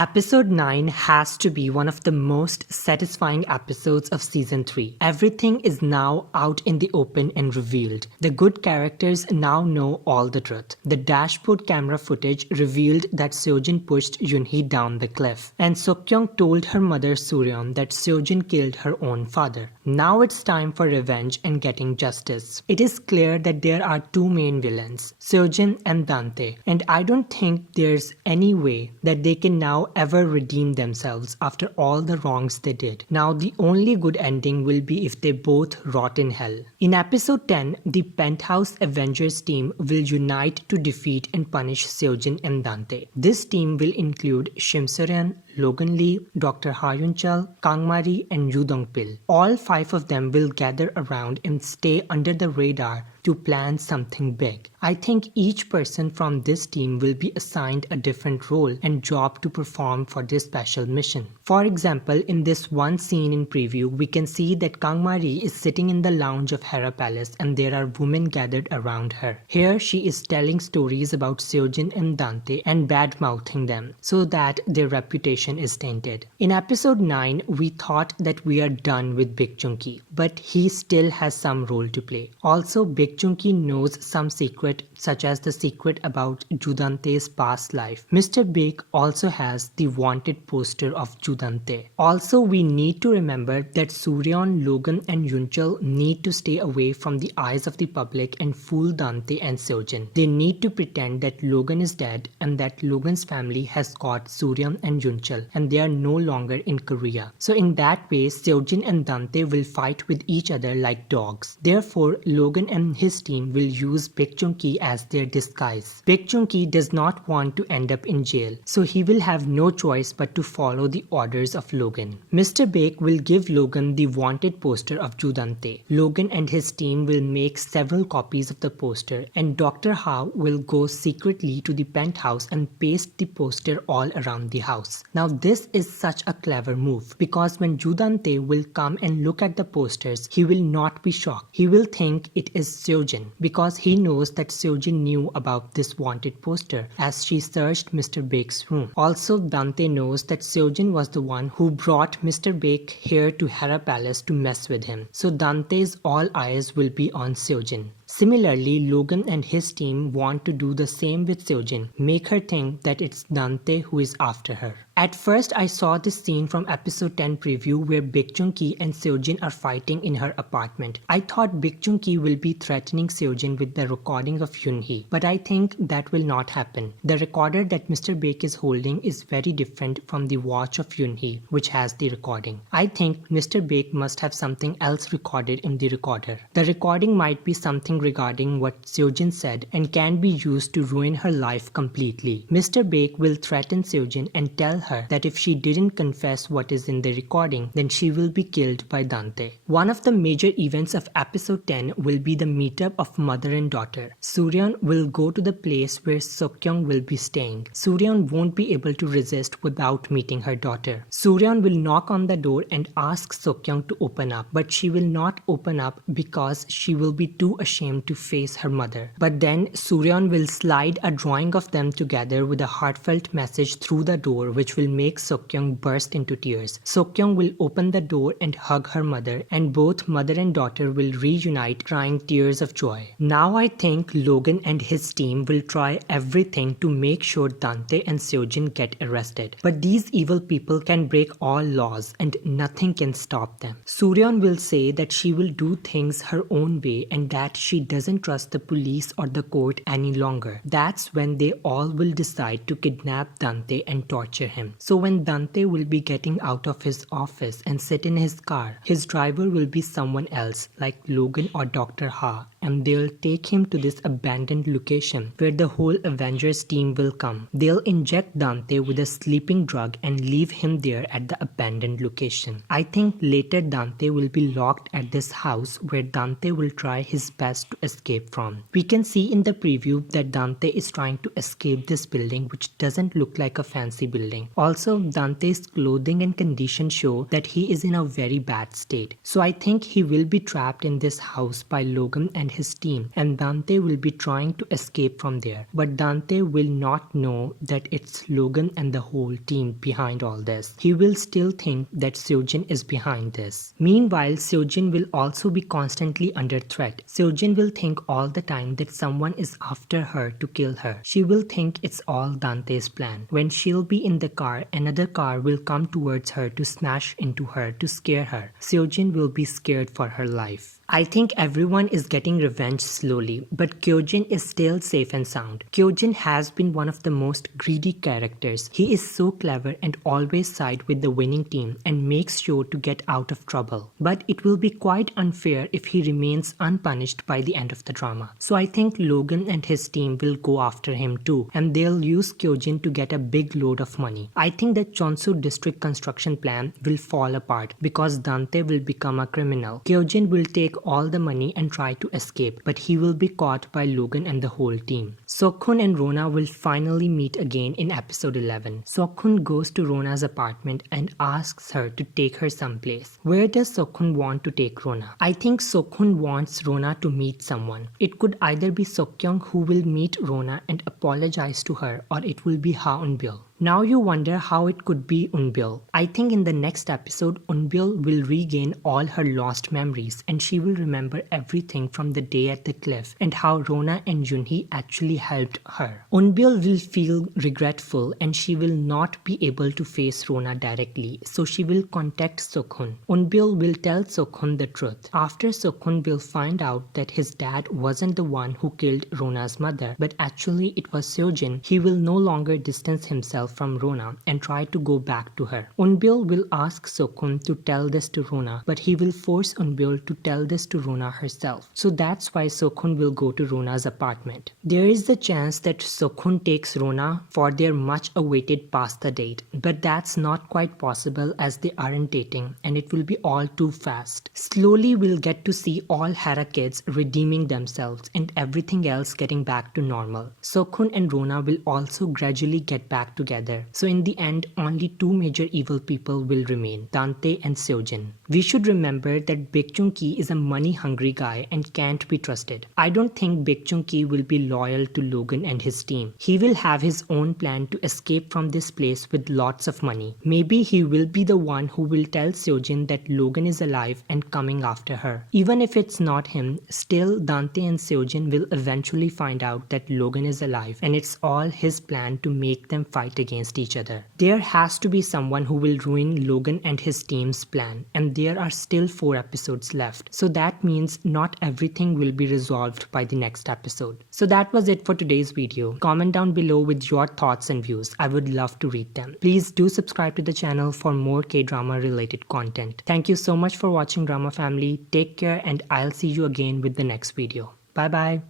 Episode 9 has to be one of the most satisfying episodes of season 3. Everything is now out in the open and revealed. The good characters now know all the truth. The dashboard camera footage revealed that Seo Jin pushed Yun Hee down the cliff. And Seokyeong told her mother Soo Ryeon that Seo Jin killed her own father. Now it's time for revenge and getting justice. It is clear that there are two main villains, Seo Jin and Dan Tae. And I don't think there's any way that they can now ever redeem themselves after all the wrongs they did. Now the only good ending will be if they both rot in hell. In episode 10, the Penthouse Avengers team will unite to defeat and punish Seo Jin and Dan Tae. This team will include Shim Su Ryeon, Logan Lee, Dr. Hyun Kang Mari and Yoo Dan Tae. All 5 of them will gather around and stay under the radar to plan something big. I think each person from this team will be assigned a different role and job to perform for this special mission. For example, in this one scene in preview, we can see that Kang Mari is sitting in the lounge of Hera Palace and there are women gathered around her. Here she is telling stories about Seo Jin and Dan Tae and bad-mouthing them so that their reputation is tainted. In episode 9, we thought that we are done with Baek Jung-ki, but he still has some role to play. Also, Baek Jung-ki knows some secret, such as the secret about Joo Dan Tae's past life. Mr. Baek also has the wanted poster of Joo Dan Tae. Also, we need to remember that Soo Ryeon, Logan and Yoonchul need to stay away from the eyes of the public and fool Dan Tae and Seo Jin. They need to pretend that Logan is dead and that Logan's family has caught Soo Ryeon and Yoonchul and they are no longer in Korea. So in that way, Seo Jin and Dan Tae will fight with each other like dogs. Therefore, Logan and his team will use Baek Jung-ki as their disguise. Baek Jung-ki does not want to end up in jail, so he will have no choice but to follow the orders of Logan. Mr. Baek will give Logan the wanted poster of Joo Dan Tae. Logan and his team will make several copies of the poster and Dr. Ha will go secretly to the penthouse and paste the poster all around the house. Now this is such a clever move because when Joo Dan Tae will come and look at the posters, he will not be shocked. He will think it is Seo Jin because he knows that Seo Jin knew about this wanted poster as she searched Mr. Baek's room. Also, Dan Tae knows that Seo Jin was the one who brought Mr. Baek here to Hera Palace to mess with him. So Dan Tae's all eyes will be on Seo Jin. Similarly, Logan and his team want to do the same with Seo Jin, make her think that it's Dan Tae who is after her. At first, I saw this scene from episode 10 preview where Baek Jung-ki and Seo Jin are fighting in her apartment. I thought Baek Jung-ki will be threatening Seo Jin with the recording of Yun Hee, but I think that will not happen. The recorder that Mr. Baek is holding is very different from the watch of Yun Hee, which has the recording. I think Mr. Baek must have something else recorded in the recorder. The recording might be something regarding what Seo Jin said and can be used to ruin her life completely. Mr. Baek will threaten Seo Jin and tell her that if she didn't confess what is in the recording, then she will be killed by Dan Tae. One of the major events of episode 10 will be the meetup of mother and daughter. Soo Ryeon will go to the place where Seokyeong will be staying. Soo Ryeon won't be able to resist without meeting her daughter. Soo Ryeon will knock on the door and ask Seokyeong to open up, but she will not open up because she will be too ashamed to face her mother. But then Soo Ryeon will slide a drawing of them together with a heartfelt message through the door which will make Seokyeong burst into tears. Seokyeong will open the door and hug her mother and both mother and daughter will reunite crying tears of joy. Now I think Logan and his team will try everything to make sure Dan Tae and Seo Jin get arrested. But these evil people can break all laws and nothing can stop them. Soo Ryeon will say that she will do things her own way and that she doesn't trust the police or the court any longer. That's when they all will decide to kidnap Dan Tae and torture him. So when Dan Tae will be getting out of his office and sit in his car, his driver will be someone else like Logan or Dr. Ha and they'll take him to this abandoned location where the whole Avengers team will come. They'll inject Dan Tae with a sleeping drug and leave him there at the abandoned location. I think later Dan Tae will be locked at this house where Dan Tae will try his best to escape from. We can see in the preview that Dan Tae is trying to escape this building which doesn't look like a fancy building. Also, Dan Tae's clothing and condition show that he is in a very bad state. So I think he will be trapped in this house by Logan and and his team, and Dante will be trying to escape from there. But Dante will not know that it's Logan and the whole team behind all this. He will still think that Seo Jin is behind this. Meanwhile, Seo Jin will also be constantly under threat. Seo Jin will think all the time that someone is after her to kill her. She will think it's all Dante's plan. When she'll be in the car, another car will come towards her to smash into her to scare her. Seo Jin will be scared for her life. I think everyone is getting revenge slowly, but Kyojin is still safe and sound. Kyojin has been one of the most greedy characters. He is so clever and always side with the winning team and makes sure to get out of trouble. But it will be quite unfair if he remains unpunished by the end of the drama. So I think Logan and his team will go after him too, and they'll use Kyojin to get a big load of money. I think that Cheonsu district construction plan will fall apart because Dante will become a criminal. Kyojin will take all the money and try to escape, but he will be caught by Logan and the whole team. Seokhoon and Rona will finally meet again in episode 11. Seokhoon goes to Rona's apartment and asks her to take her someplace. Where does Seokhoon want to take Rona? I think Seokhoon wants Rona to meet someone. It could either be Seokkyung who will meet Rona and apologize to her, or it will be Eun Byul. Now you wonder how it could be Eun Byul. I think in the next episode, Eun Byul will regain all her lost memories and she will remember everything from the day at the cliff and how Rona and Yun Hee actually helped her. Eun Byul will feel regretful and she will not be able to face Rona directly, so she will contact Seokhoon. Eun Byul will tell Seokhoon the truth. After Seokhoon will find out that his dad wasn't the one who killed Rona's mother, but actually it was Seo Jin, he will no longer distance himself from Rona and try to go back to her. Eun Byul will ask Seokhoon to tell this to Rona, but he will force Eun Byul to tell this to Rona herself. So that's why Seokhoon will go to Rona's apartment. There is the chance that Seokhoon takes Rona for their much awaited pasta date, but that's not quite possible as they aren't dating and it will be all too fast. Slowly we'll get to see all Hera kids redeeming themselves and everything else getting back to normal. Seokhoon and Rona will also gradually get back together. So in the end, only two major evil people will remain, Dante and Seo Jin. We should remember that Baek Joon-ki is a money-hungry guy and can't be trusted. I don't think Baek Joon-ki will be loyal to Logan and his team. He will have his own plan to escape from this place with lots of money. Maybe he will be the one who will tell Seo Jin that Logan is alive and coming after her. Even if it's not him, still Dante and Seo Jin will eventually find out that Logan is alive and it's all his plan to make them fight against each other. There has to be someone who will ruin Logan and his team's plan, and there are still 4 episodes left. So that means not everything will be resolved by the next episode. So that was it for today's video. Comment down below with your thoughts and views. I would love to read them. Please do subscribe to the channel for more K-drama related content. Thank you so much for watching, Drama Family. Take care and I'll see you again with the next video. Bye bye.